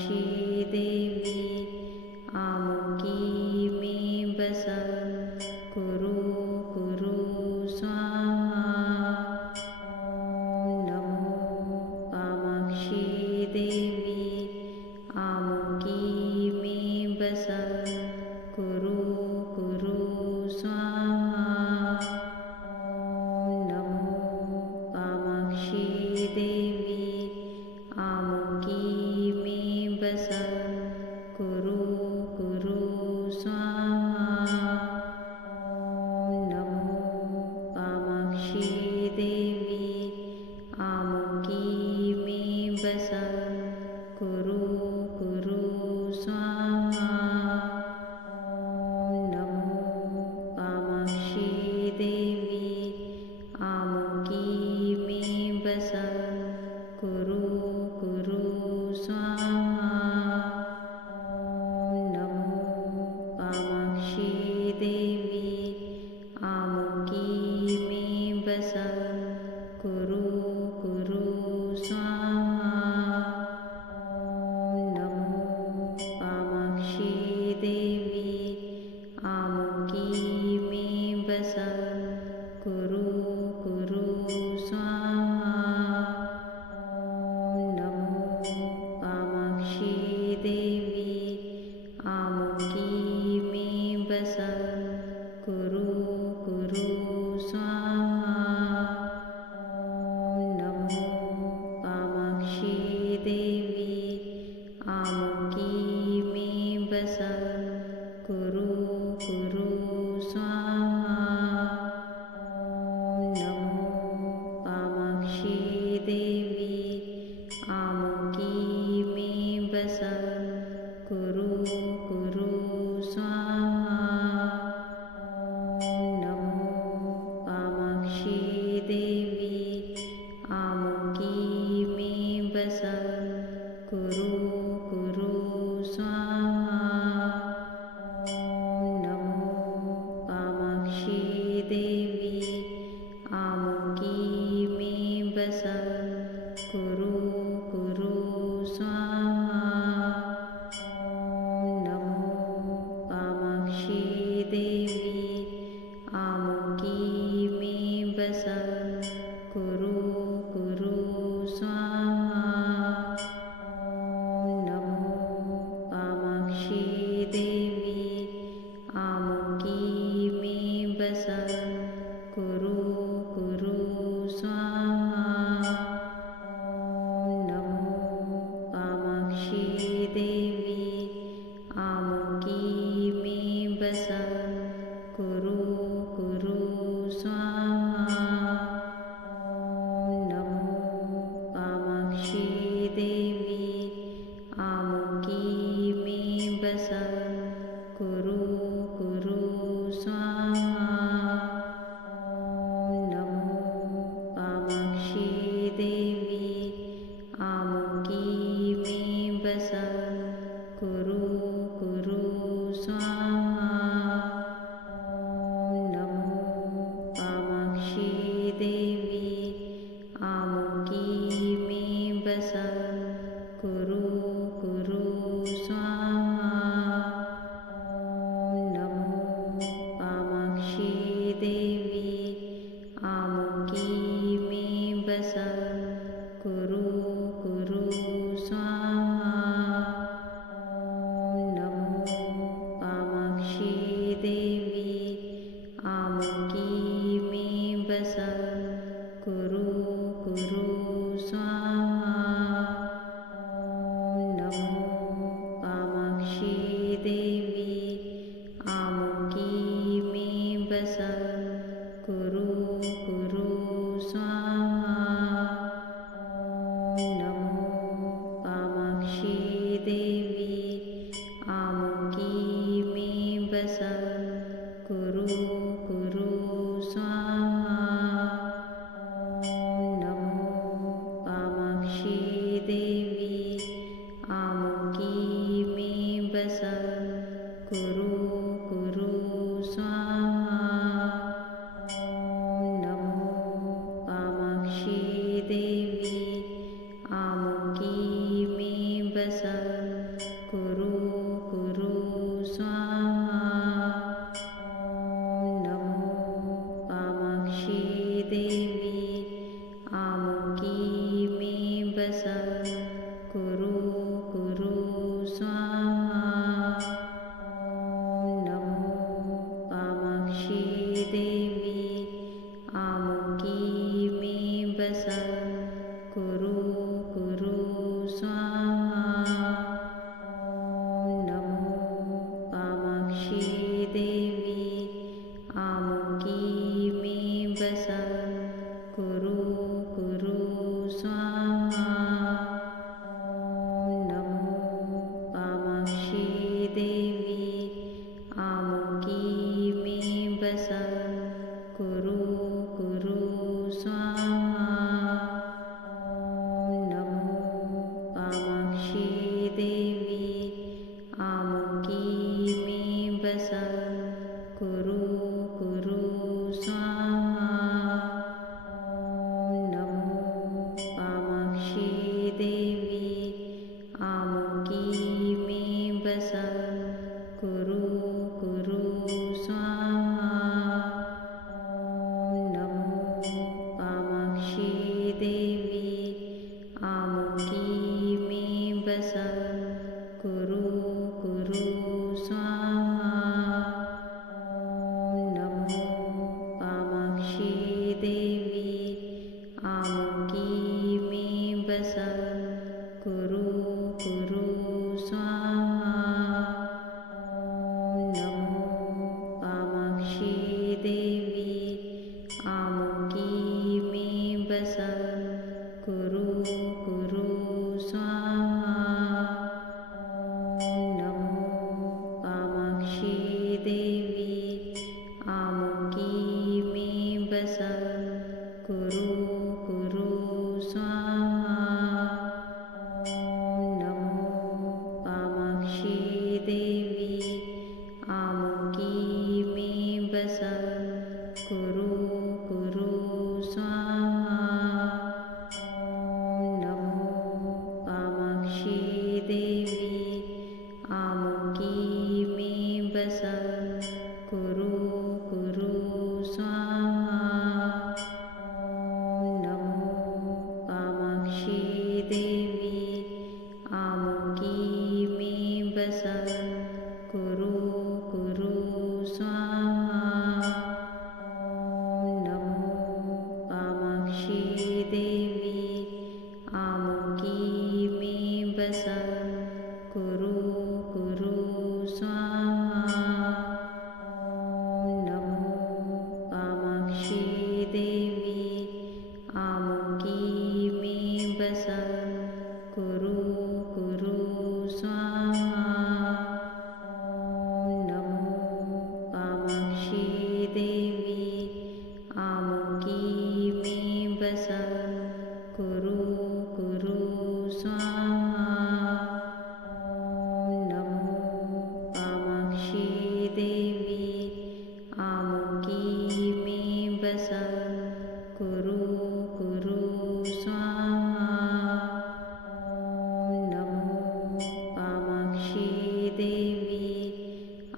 देवी आमुकी मे बसं कुरु कुरु स्वाहा। नमो कामाक्षी देवी आमुकी मे बसं कुरु कुरु स्वाहा। नमो कामाक्षी देवी आमुकी मे बसं कुरु कुरु स्वाहा। नमो कामाक्षी देवी आमुकी मे बसं कुरु कुरु स्वाहा। नमो कामाक्षी देवी आमुकी मे बसं कुरु कुरु स्वाहा। नमो कामाक्षी देवी आमुकी मे बसं कुरु कुरु स्वाहा। नमो कामाक्षी देवी आमुकी मे बसं कुरु कुरु स्वाहा। नमो कामाक्षी देवी आमुकी मे बसं कुरु कुरु स्वाहा। नमो कामाक्षी देवी आमुकी मे बसं कुरु कुरु स्वाहा। नमो कामाक्षी देवी आमुकी मे बसं कुरु कुरु स्वाहा। नमो कामाक्षी देवी आमुकी मे बसं कुरु कुरु स्वाहा। नमो कामाक्षी देवी आमुकी मे बसं कुरु कुरु स्वाहा। नमो कामाक्षी देवी आमुकी मे बसं कुरु कुरु स्वाहा। नमो कामाक्षी देवी आमुकी मे बसं कुरु कुरु स्वाहा। नमो कामाक्षी देवी आमुकी मे बसं कुरु कुरु स्वाहा। नमो कामाक्षी देवी आमुकी मे बसं कुरु कुरु स्वाहा। नमो कामाक्षी देवी आमुकी मे बसं कुरु कुरु स्वाहा। नमो कामाक्षी देवी आमुकी मे बसं कुरु कुरु स्वाहा। नमो कामाक्षी देवी आमुकी मे बसं कुरु कुरु स्वाहा। नमो कामाक्षी देवी आमुकी मे बसं कुरु कुरु स्वाहा। नमो कामाक्षी देवी आमुकी मे बसं कुरु कुरु स्वाहा। नमो कामाक्षी देवी आमुकी मे बसं कुरु कुरु स्वाहा। नमो कामाक्षी देवी आमुकी मे बसं कुरु कुरु स्वाहा। नमो कामाक्षी देवी आमुकी मे बसं वसं कुरु कुरु स्वाहा। नमो कामाक्षी देवी आमुकी मे वसं कुरु कुरु स्वाहा। नमो कामाक्षी देवी आमुकी मे वसं कुरु कुरु स्वाहा। नमो कामाक्षी देवी आमुकी मे वसं कुरु कुरु स्वाहा। नमो कामाक्षी देवी आमुकी मे वसं कुरु कुरु स्वाहा। नमो कामाक्षी देवी आमुकी मे वसं कुरु कुरु स्वाहा। नमो कामाक्षी देवी आमुकी मे वसं कुरु कुरु स्वाहा। नमो कामाक्षी देवी आमुकी मे वसं कुरु कुरु स्वाहा। नमो कामाक्षी देवी आमुकी मे वसं कुरु कुरु स्वाहा। नमो कामाक्षी देवी आमुकी मे वसं कुरु कुरु स्वाहा। नमो कामाक्षी देवी आमुकी मे वसं कुरु कुरु स्वाहा। नमो कामाक्षी देवी आमुकी मे वसं कुरु कुरु स्वाहा। नमो कामाक्षी देवी आमुकी मे वसं कुरु कुरु स्वाहा। नमो कामाक्षी देवी आमुकी मे वसं कुरु कुरु स्वाहा। नमो कामाक्षी देवी आमुकी मे वसं कुरु कुरु स्वाहा। नमो कामाक्षी देवी आमुकी मे वसं कुरु कुरु स्वाहा। नमो कामाक्षी देवी आमुकी मे वसं कुरु कुरु स्वाहा। नमो कामाक्षी देवी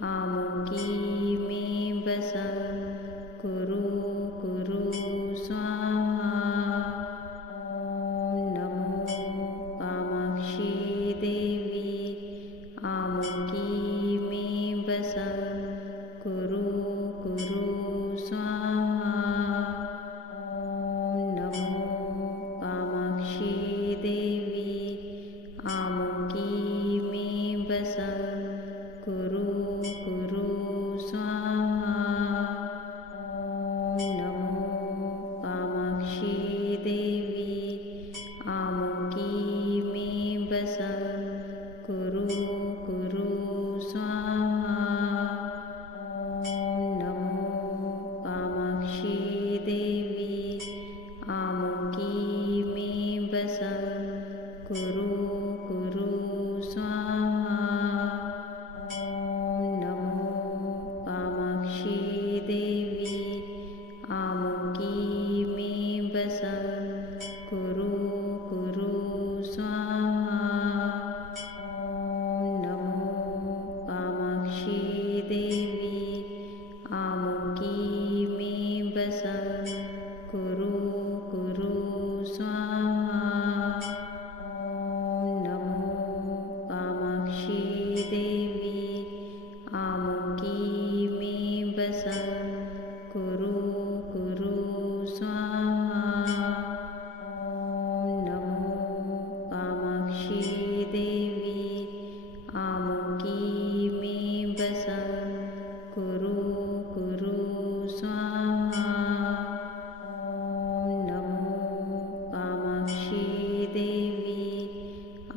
आमुकी मे वसं कुरु कुरु स्वाहा। नमो कामाक्षी देवी आमुकी मे वसं कुरु कुरु स्वाहा। नमो कामाक्षी देवी आमुकी मे वसं कुरु कुरु स्वाहा। नमो कामाक्षी देवी आमुकी मे वसं कुरु कुरु स्वाहा। नमो कामाक्षी देवी आमुकी मे वसं कुरु कुरु स्वाहा। नमो कामाक्षी देवी आमुकी मे वसं कुरु कुरु स्वाहा। नमो कामाक्षी देवी आमुकी मे वसं कुरु कुरु स्वाहा। देवी आमुकी मे वसं कुरु कुरु स्वाहा। ॐ नमो कामाक्षी देवी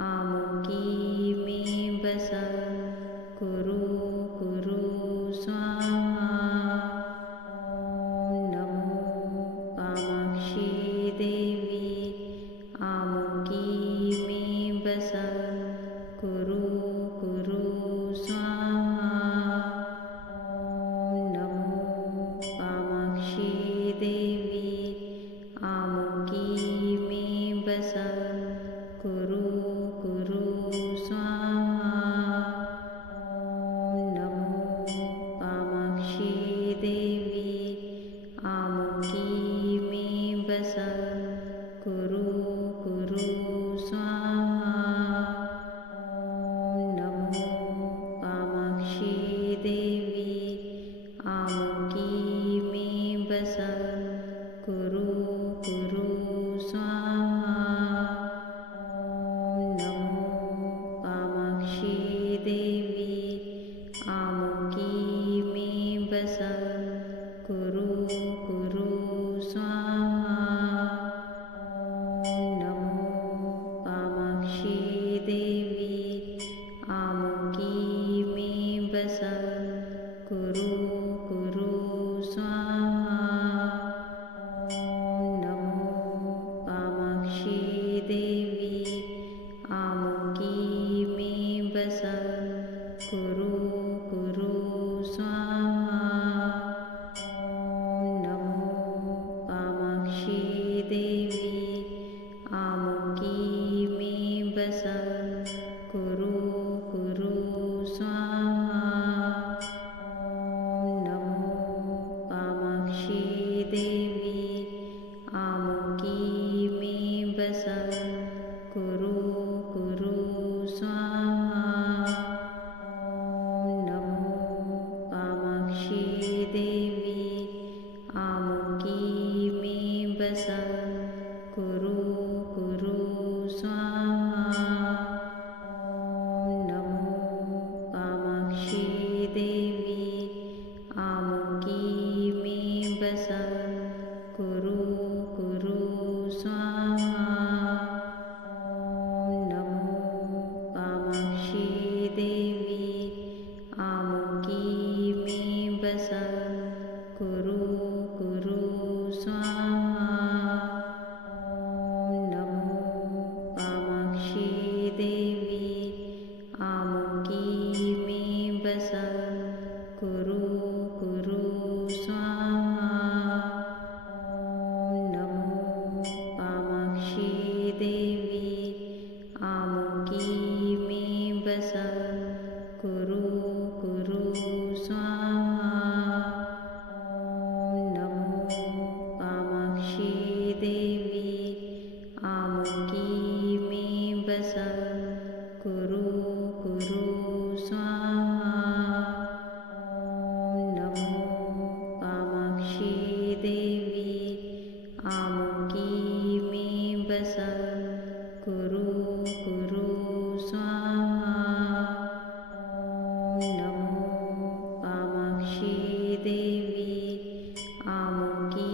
आमुकी मे वसं कुरु कुरु स्वाहा। ॐ नमो कामाक्षी देवी आमुकी मे वसं कुरु कुरु स्वाहा। ॐ नमो कामाक्षी देवी आमुकी मे वसं कुरु कुरु स्वाहा। ॐ नमो कामाक्षी देवी आमुकी मे वसं कुरु कुरु स्वाहा। ॐ नमो कामाक्षी देवी आमुकी मे वसं कुरु कुरु स्वाहा। ॐ नमो कामाक्षी देवी आमुकी मे वसं कुरु कुरु स्वाहा। ॐ नमो कामाक्षी देवी आमुकी मे वसं कुरु कुरु स्वाहा। ॐ नमो कामाक्षी देवी आमुकी मे वसं कुरु कुरु स्वाहा। ॐ नमो कामाक्षी देवी आमुकी मे वसं कुरु कुरु स्वाहा। ॐ नमो कामाक्षी देवी आमुकी मे वसं कुरु कुरु स्वाहा। ॐ नमो कामाक्षी देवी आमुकी मे वसं कुरु कुरु स्वाहा। ॐ नमो कामाक्षी देवी आमुकी मे वसं कुरु कुरु स्वाहा। ॐ नमो कामाक्षी देवी आमुकी मे वसं कुरु कुरु स्वाहा। ॐ नमो कामाक्षी देवी आमुकी मे वसं कुरु कुरु स्वाहा। ॐ नमो कामाक्षी देवी आमुकी मे वसं कुरु कुरु स्वाहा। ॐ नमो कामाक्षी देवी आमुकी मे वसं कुरु कुरु स्वाहा। ॐ नमो कामाक्षी देवी आमुकी मे वसं कुरु कुरु स्वाहा। ॐ नमो कामाक्षी देवी आमुकी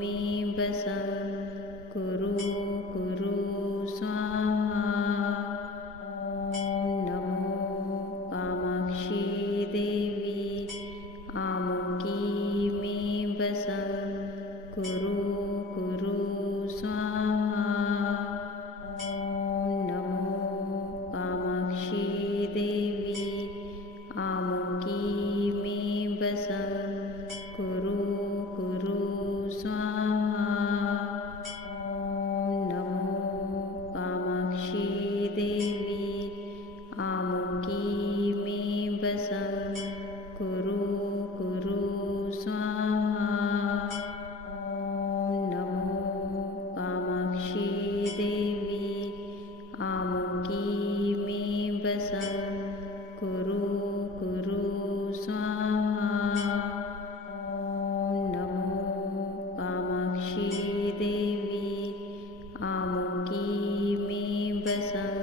मे वसं कुरु कुरु स्वाहा। ॐ नमो कामाक्षी देवी आमुकी मे वसं कुरु कुरु स्वाहा। ॐ नमो कामाक्षी देवी आमुकी मे वसं कुरु कुरु स्वाहा। ॐ नमो कामाक्षी देवी आमुकी मे वसं कुरु कुरु स्वाहा। ॐ नमो कामाक्षी देवी आमुकी मे वसं कुरु कुरु स्वाहा। ॐ नमो कामाक्षी देवी आमुकी मे वसं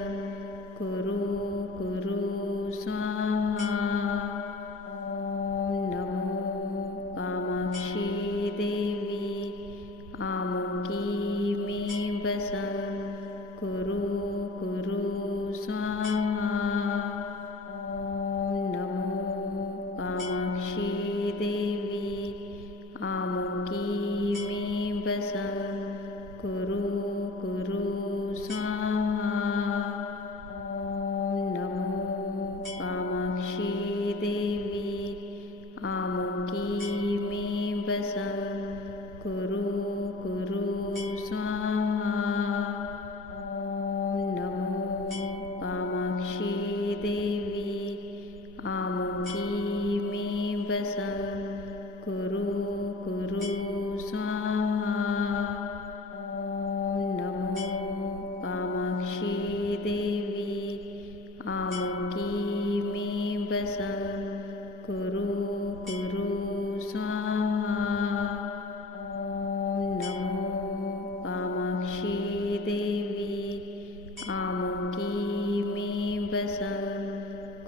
वसं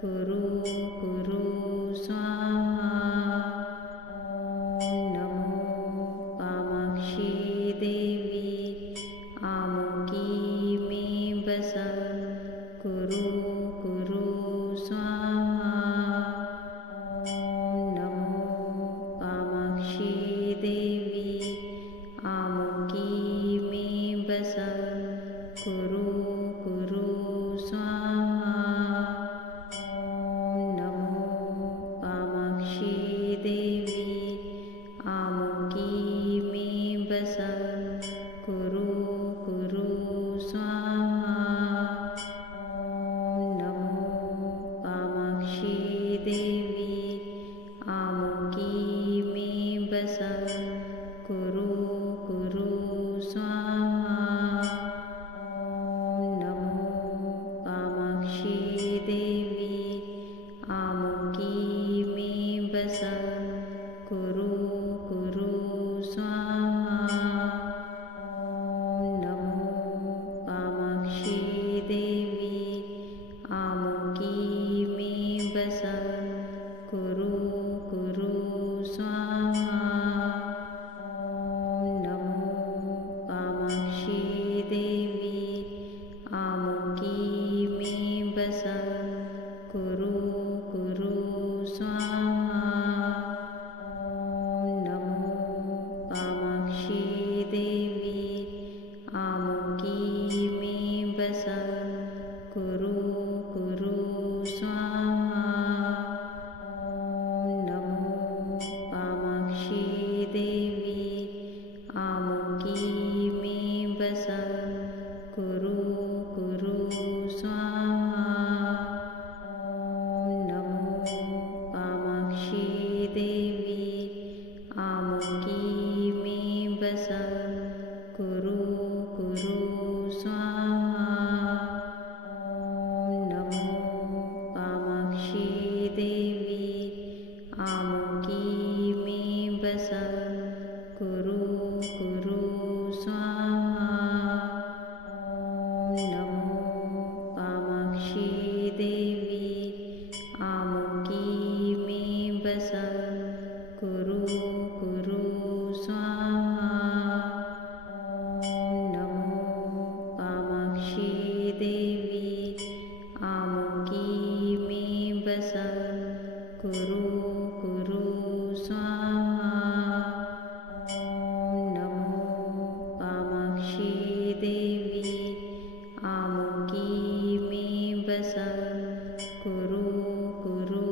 कुरु कुरु स्वाहा। नमो कामाक्षी देवी आमुकी मे वसं कुरु कुरु स्वाहा। नमो कामाक्षी देवी आमुकी मे वसं कुरु कुरु स्वाहा। नमो कामाक्षी देवी आमुकी मे वसं कुरु कुरु स्वाहा। नमो कामाक्षी देवी आमुकी मे वसं कुरु कुरु स्वाहा। नमो कामाक्षी देवी आमुकी मे वसं कुरु कुरु स्वाहा। नमो कामाक्षी देवी आमुकी मे वसं कुरु कुरु स्वाहा। नमो कामाक्षी देवी आमुकी मे वसं कुरु कुरु स्वाहा। नमो कामाक्षी देवी आमुकी मे वसं कुरु कुरु स्वाहा। नमो कामाक्षी देवी आमुकी मे वसं कुरु कुरु स्वाहा। नमो कामाक्षी देवी आमुकी मे वसं कुरु कुरु स्वाहा। नमो कामाक्षी देवी आमुकी मे वसं कुरु कुरु स्वाहा। नमो कामाक्षी देवी आमुकी मे वसं कुरु कुरु स्वाहा। नमो कामाक्षी देवी आमुकी मे वसं कुरु कुरु स्वाहा। नमो कामाक्षी देवी आमुकी मे वसं कुरु कुरु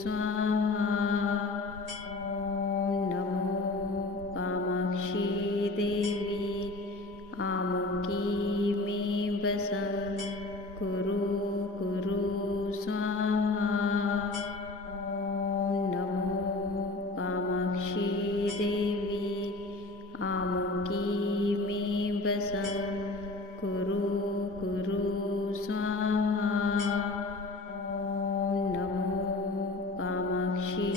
स्वाहा। नमो कामाक्षी देवी आमुकी मे वसं कुरु कुरु स्वाहा। नमो कामाक्षी देवी आमुकी मे वसं कुरु कुरु स्वाहा। नमो कामाक्षी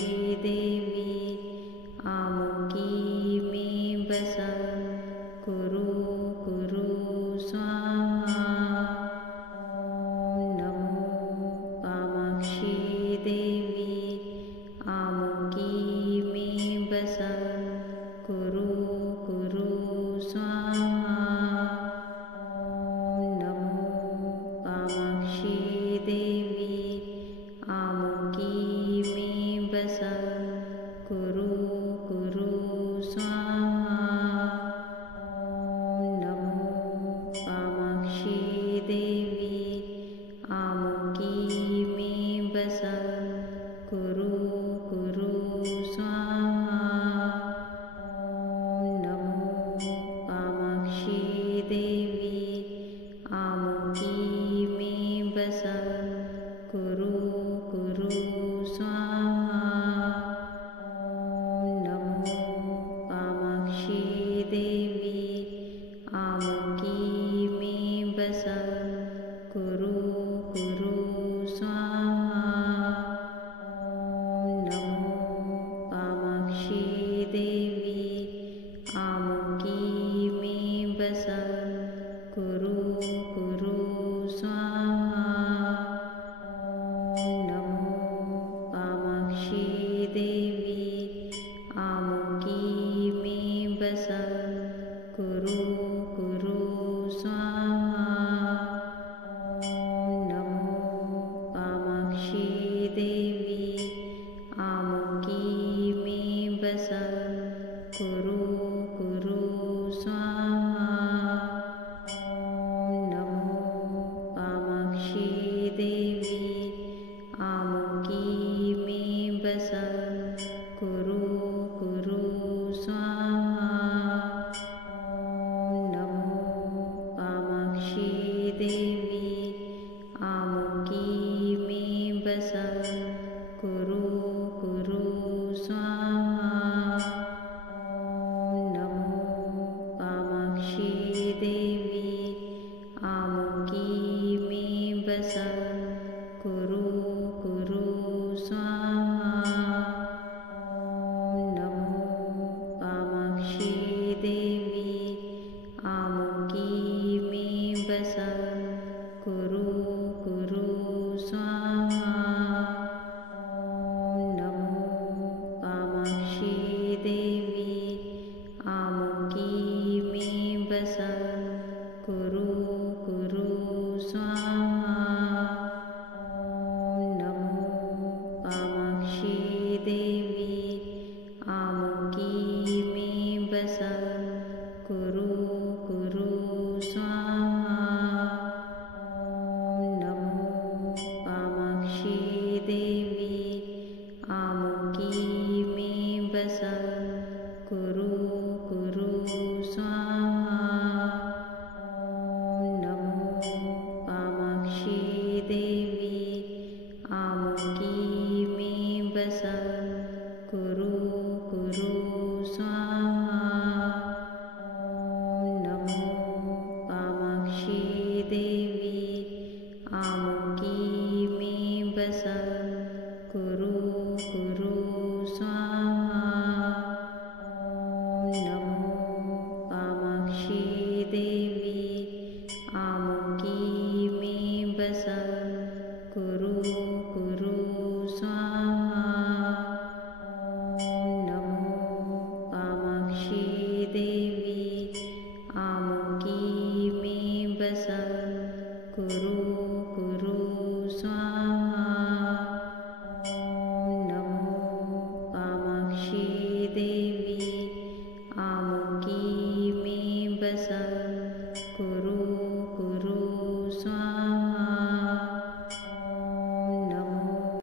देवी आमुकी मे वसं कुरु कुरु स्वाहा। नमो कामाक्षी देवी आमुकी मे वसं कुरु कुरु स्वाहा। नमो कामाक्षी देवी आमुकी मे वसं कुरु कुरु स्वाहा। नमो कामाक्षी देवी आमुकी मे वसं कुरु कुरु स्वाहा। नमो कामाक्षी देवी आमुकी मे वसं कुरु कुरु स्वाहा। नमो कामाक्षी देवी आमुकी मे वसं कुरु कुरु स्वाहा। नमो कामाक्षी देवी आमुकी मे वसं कुरु कुरु स्वाहा। कामाक्षी देवी आमुकी मे वसं कुरु कुरु स्वाहा। ॐ नमो कामाक्षी देवी आमुकी मे वसं कुरु कुरु स्वाहा। ॐ नमो कामाक्षी देवी आमुकी मे वसं कुरु कुरु स्वाहा। ॐ नमो कामाक्षी देवी आमुकी मे वसं कुरु कुरु स्वाहा। ॐ नमो कामाक्षी देवी आमुकी मे वसं कुरु कुरु स्वाहा। ॐ नमो कामाक्षी देवी आमुकी मे वसं कुरु कुरु स्वाहा। ॐ नमो कामाक्षी देवी आमुकी मे वसं कुरु कुरु स्वाहा। ॐ नमो कामाक्षी देवी आमुकी मे वसं कुरु कुरु स्वाहा। ॐ नमो कामाक्षी देवी आमुकी मे वसं कुरु कुरु स्वाहा। ॐ नमो कामाक्षी देवी आमुकी मे वसं कुरु कुरु स्वाहा। ॐ नमो कामाक्षी